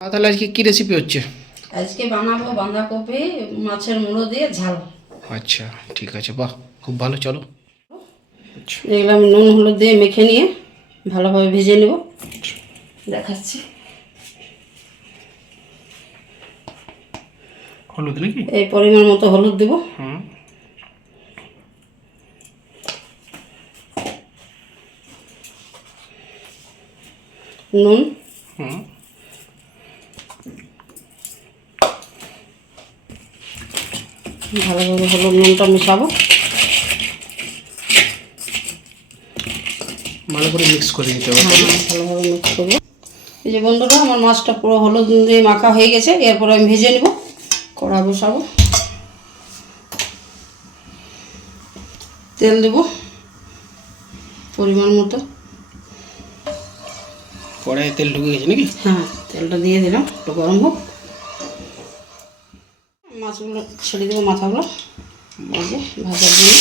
তাহলে আজকে কি রেসিপি হচ্ছে? আজকে বানাবো বাঁধাকপি মাছের মুড়ো দিয়ে ঝাল। আচ্ছা ঠিক আছে বাহ খুব ভালো চলো। এগুলো আমি নুন হলুদ দিয়ে মেখে নিয়ে ভালোভাবে ভেজে নেব। দেখাচ্ছি। হলুদ নাকি? এই পরিমাণ মতো হলুদ দেবো। হুম। নুন। হুম। ভালোভাবে হলুদ নুনটা মেশাবো। ভালো করে মিক্স করে দিতে হবে হ্যাঁ, ভালোভাবে মিক্স করব। এই যে বন্ধুরা আমার মাছটা পুরো হলুদ নুন দিয়ে মাখা হয়ে গেছে এরপর আমি ভেজে নেব কড়া বসাবো। তেল দেব পরিমাণ মতো। কড়াইয়ে তেল ঢুকে গেছে নাকি? হ্যাঁ তেলটা দিয়ে দিলাম একটু গরম হোক। মাছগুলো ছেড়ে দেবো মাথাগুলো। যে ভাজার জন্য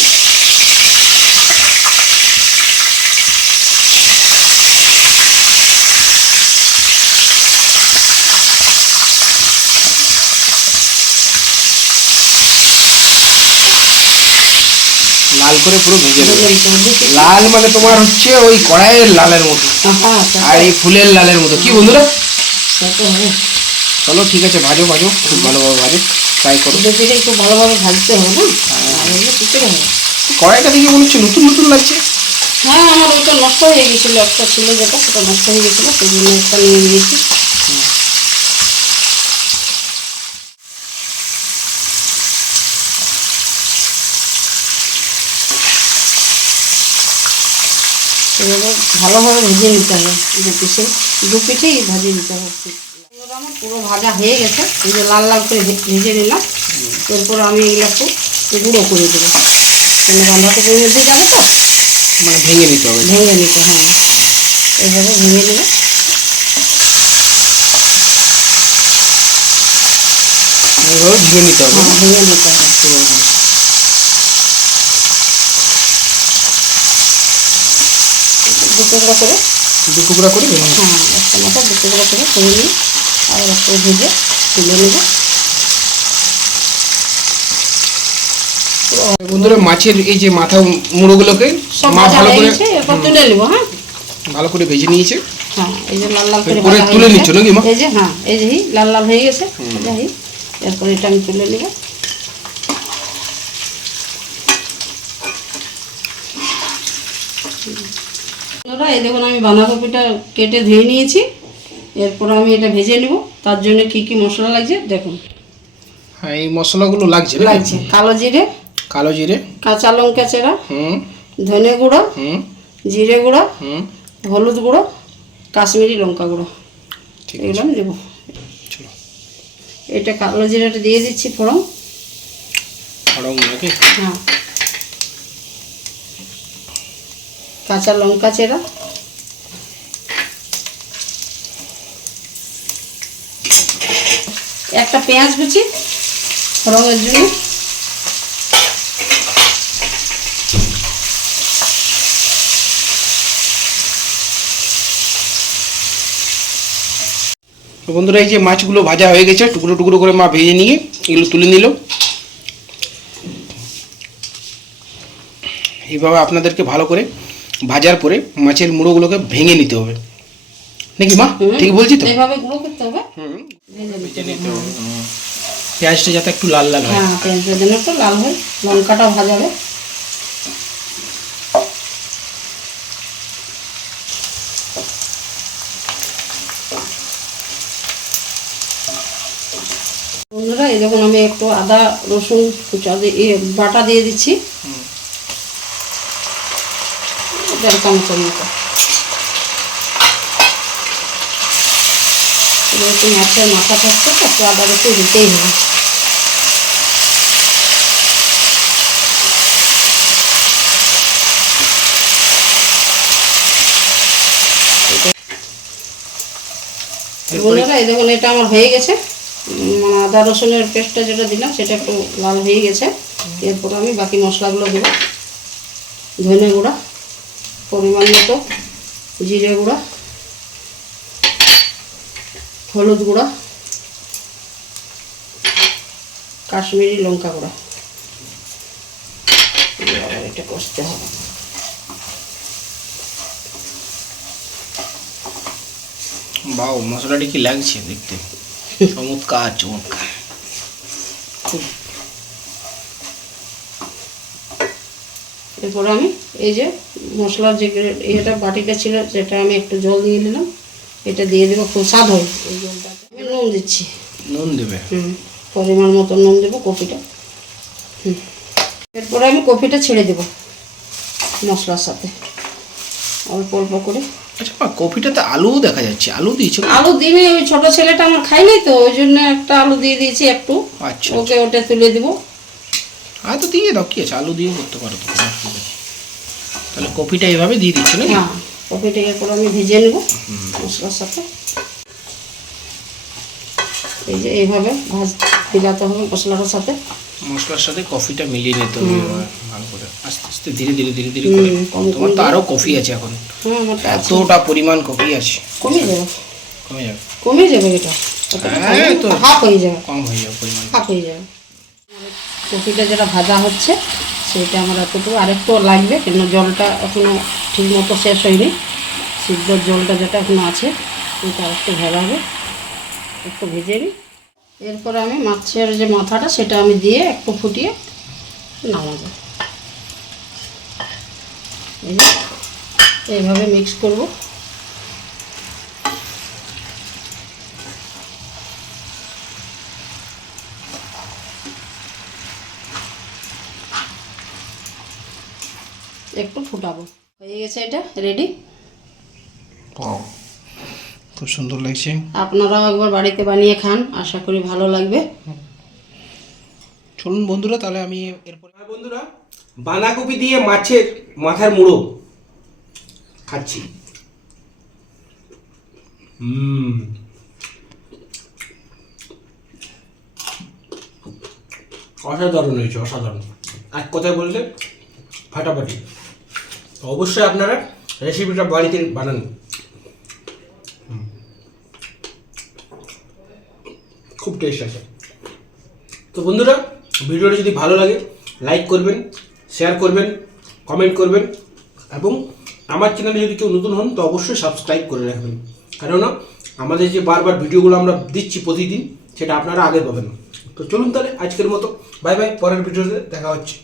লাল করে পুরো ভেজে লাল মানে তোমার হচ্ছে ওই কড়াইয়ের লালের মতো। হ্যাঁ হ্যাঁ আর এই ফুলের লালের মতো। কি বন্ধুরা? চলো ঠিক আছে ভাজো ভাজো। খুব ভালোভাবে ভাজো। ট্রাই করো। থেকে একটু ভালোভাবে ভাজতে হবে না? হবে কড়াইটা দেখে মনে হচ্ছে নতুন নতুন লাগছে। হ্যাঁ আমার ওইটা নষ্ট হয়ে গেছিল একটা ছিল যেটা সেটা নষ্ট হয়ে গেছিল সেই জন্য একটা নিয়ে নিয়েছি। এভাবে ভালোভাবে ভেজে নিতে হবে। দু পিসে দু পিঠেই ভাজিয়ে নিতে হবে। আমার পুরো ভাজা হয়ে গেছে। এই যে লাল লাল করে ভেজে নিলাম। এরপর আমি এগুলো একটু গুঁড়ো করে দেবো। মানে বাঁধাকপির মধ্যে যাবে তো? মানে ভেঙে নিতে হবে। ভেঙে নিতে হ্যাঁ এইভাবে ভেঙে নেবে এইভাবে ভেঙে নিতে হবে। হ্যাঁ ভেঙে নিতে হবে। দু টুকরো করে। দু টুকরা করে ভেঙে হ্যাঁ একটা মতো দু টুকরো করে করে নিই ভেজে তুলে নেব। বন্ধুরা মাছের এই যে মাথা মুড়োগুলোকে মা ভালো করে তুলে নেব হ্যাঁ? ভালো করে ভেজে নিয়েছে। হ্যাঁ এই যে লাল লাল করে তুলে নিচ্ছ নাকি মা? এই যে হ্যাঁ এই যে লাল লাল হয়ে গেছে এরপর এটা আমি তুলে নেব। এই দেখুন আমি বাঁধাকপিটা কেটে ধুয়ে নিয়েছি। এরপর আমি এটা ভেজে নেব। তার জন্য কি কি মশলা লাগছে দেখুন। হ্যাঁ এই মশলাগুলো লাগছে? লাগছে। কালো জিরে কালো জিরে। কাঁচা লঙ্কা চেরা হুম। ধনে গুঁড়ো হুম। জিরে গুঁড়ো হুম। হলুদ গুঁড়ো কাশ্মীরি লঙ্কা গুঁড়ো। ঠিক এগুলো আমি দেবো। চলো। এটা কালো জিরাটা দিয়ে দিচ্ছি ফোড়ন। আরও নাকি? হ্যাঁ। কাঁচা লঙ্কা চেরা। একটা পেঁয়াজ কুচি ফোড়নের জন্য তো বন্ধুরা, এই যে মাছগুলো ভাজা হয়ে গেছে, টুকরো টুকরো করে মা ভেজে নিয়ে এগুলো তুলে নিল। এইভাবে আপনাদেরকে ভালো করে ভাজার পরে মাছের মুড়োগুলোকে ভেঙে নিতে হবে। নাকি মা? ঠিক বলছি তো? এইভাবে গুঁড়ো করতে হবে। পেঁয়াজটা যাতে একটু লাল লাল হয়। হ্যাঁ পেঁয়াজের জন্য একটু লাল হয় লঙ্কাটাও ভাজাবে বন্ধুরা এই দেখুন আমি একটু আদা রসুন কুচা দিয়ে বাটা দিয়ে দিচ্ছি। হুম। দেড় চামচের মতো। এবার একটু মাছের মাথা থাকছে তো একটু আদা রসুন দিতেই হবে। বন্ধুরা এই দেখুন এটা আমার হয়ে গেছে। মানে আদা রসুনের পেস্টটা যেটা দিলাম সেটা একটু লাল হয়ে গেছে। এরপর আমি বাকি মশলাগুলো দেবো। ধনে গুঁড়া পরিমাণ মতো জিরে গুঁড়া হলুদ গুঁড়া কাশ্মীরি লঙ্কা গুঁড়া। এটা কষতে হবে। বাও মশলাটি কি লাগছে দেখতে? চমৎকার চমৎকার। খুব এরপর আমি এই যে মশলার যে এটা বাটিটা ছিল যেটা আমি একটু জল দিয়ে নিলাম। এটা দিয়ে দেবো খুব স্বাদ হয় এই আমি নুন দিচ্ছি। নুন দেবে? হুম পরিমাণ মতো নুন দেবো কপিটা হুম এরপরে আমি কপিটা ছেড়ে দেবো মশলার সাথে। অল্প অল্প করে। আচ্ছা মা কফিটাতে আলুও দেখা যাচ্ছে। আলু দিয়েছ? আলু দিনে ওই ছোট ছেলেটা আমার খাইনি তো ওই জন্য একটা আলু দিয়ে দিয়েছি একটু। আচ্ছা ওকে ওটা তুলে দেবো। আর তো দিয়ে দাও কি আছে? আলু দিয়েও করতে পারো। তাহলে কফিটা এভাবে দিয়ে দিচ্ছ না হ্যাঁ। কপিটাকে করে আমি ভেজে নেব মশলার সাথে। এই যে এইভাবে ভাজ দিলাতে হবে মশলাটার সাথে। মশলার সাথে কফিটা মিলিয়ে নিতে হবে এবার ভালো করে। আস্তে আস্তে ধীরে ধীরে ধীরে ধীরে করে। তোমার তো আরও কফি আছে এখন। এতটা পরিমাণ কফি আছে। কমে যাবে। কমে যাবে। কমে যাবে এটা। হ্যাঁ, তো- হাফ হয়ে যাবে। কম হয়ে যাবে পরিমাণ। হাফ হয়ে যাবে। কপিটা যেটা ভাজা হচ্ছে সেটা আমার এতটুকু। আরেকটু লাগবে কেন জলটা এখনও ঠিক মতো শেষ হয়নি। সিদ্ধর জলটা যেটা এখনও আছে, ওটা ভালো হবে একটু ভেজে নিই। এরপরে আমি মাছের যে মাথাটা, সেটা আমি দিয়ে একটু ফুটিয়ে নামাবো। এইভাবে মিক্স করব। একটু ফুটাবো। হয়ে গেছে এটা রেডি খুব সুন্দর লাগছে। আপনারাও একবার বাড়িতে বানিয়ে খান আশা করি ভালো লাগবে। চলুন বন্ধুরা তাহলে আমি এরপর হ্যাঁ বন্ধুরা বাঁধাকপি দিয়ে মাছের মাথার মুড়ো খাচ্ছি। হুম। অসাধারণ হয়েছে অসাধারণ। এক কথায় বললে ফাটাফাটি। অবশ্যই আপনারা রেসিপিটা বাড়িতে বানান। খুব টেস্ট আছে। তো বন্ধুরা, ভিডিওটা যদি ভালো লাগে লাইক করবেন শেয়ার করবেন কমেন্ট করবেন, এবং আমার চ্যানেলে যদি কেউ নতুন হন, তো অবশ্যই সাবস্ক্রাইব করে রাখবেন। কেননা, আমাদের যে বারবার ভিডিওগুলো আমরা দিচ্ছি প্রতিদিন, সেটা আপনারা আগে পাবেন। তো চলুন তাহলে, আজকের মতো। বাই বাই পরের ভিডিওতে দেখা হচ্ছে।